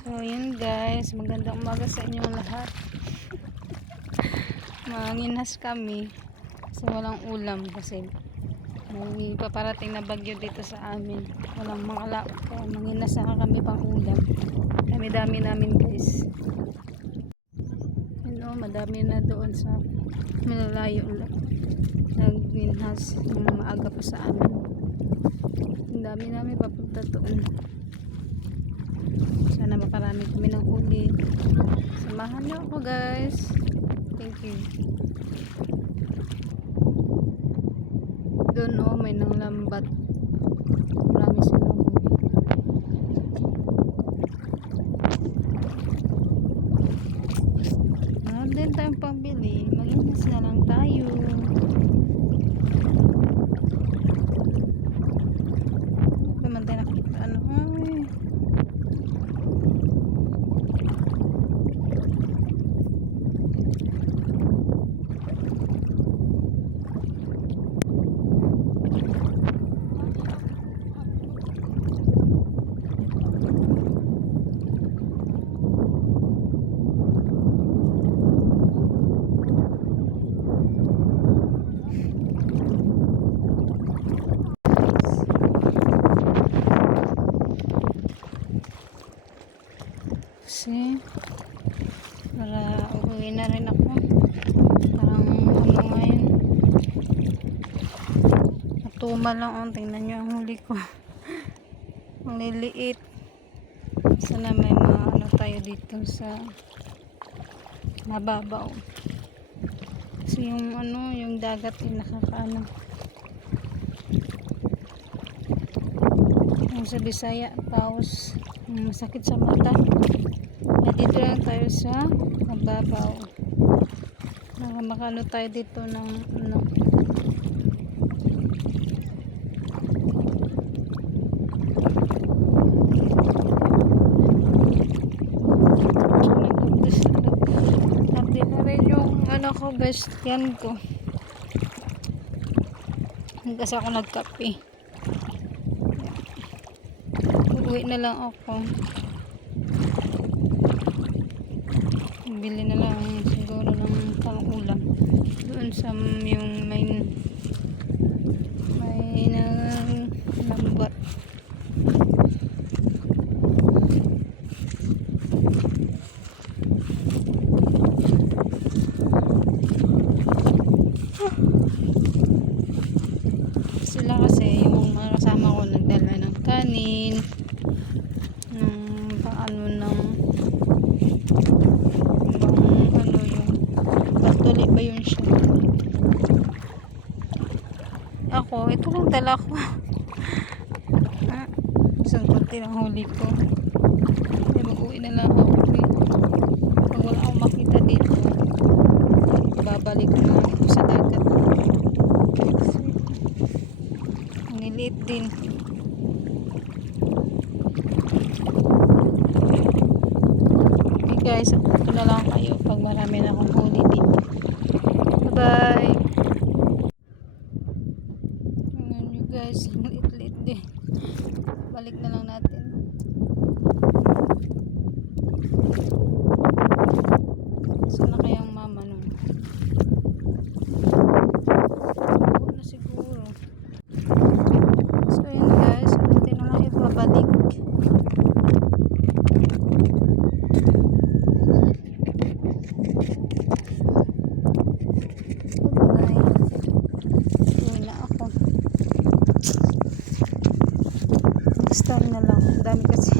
So yun guys, magandang umaga sa inyong lahat. Manginas kami kasi walang ulam kasi may paparating na bagyo dito sa amin. Walang mga laot kaya manginas na kami pang ulam. Dami-dami namin guys. Yun, madami na doon sa malalayo nagminhas yung maaga pa sa amin. Ang dami namin papunta doon. Sana makarami kami ng huli. Samahan niyo ako guys. Thank you. Doon may nang lambat. Marami silang huli. Meron din tayong pambili. Mag-inas na lang tayo. Naman tayo nakita ano. Kasi para uuwi na rin ako. Parang ano ngayon, natuma lang. Tingnan nyo ang huli ko. Ang liliit. Sana may mga ano tayo dito sa mababaw. Kasi yung ano, yung dagat yung nakakaano. Yung sa Bisaya, paus, masakit sa mata. At dito lang tayo sa mababaw. Makano tayo dito ng ano. Update na rin yung ano ko guys, yan ko. Kasi ako nagkape. Uwi na lang ako. Bili na lang siguro ng pang-ulam doon sa yung may lambat. Sila kasi yung mga kasama ko nagdala ng kanin, paano ng ano yung pastuli ba yun siya. Ako, ito lang dala ko. Isang konti ng huli ko. Ay, mag-uwi na lang ako. Pag wala akong makita dito, babalik na ako sa dagat. Niliit din. Okay guys, ito na lang kayo pag marami na akong huli dito. Bye bye. Ayan nyo guys, liit-liit din. Balik na lang natin. Sana kayang mama nun? Oo na siguro. So yun guys, natin na lang ibabalik. Bye. Uwi na ako. Next time na lang. Dami kasi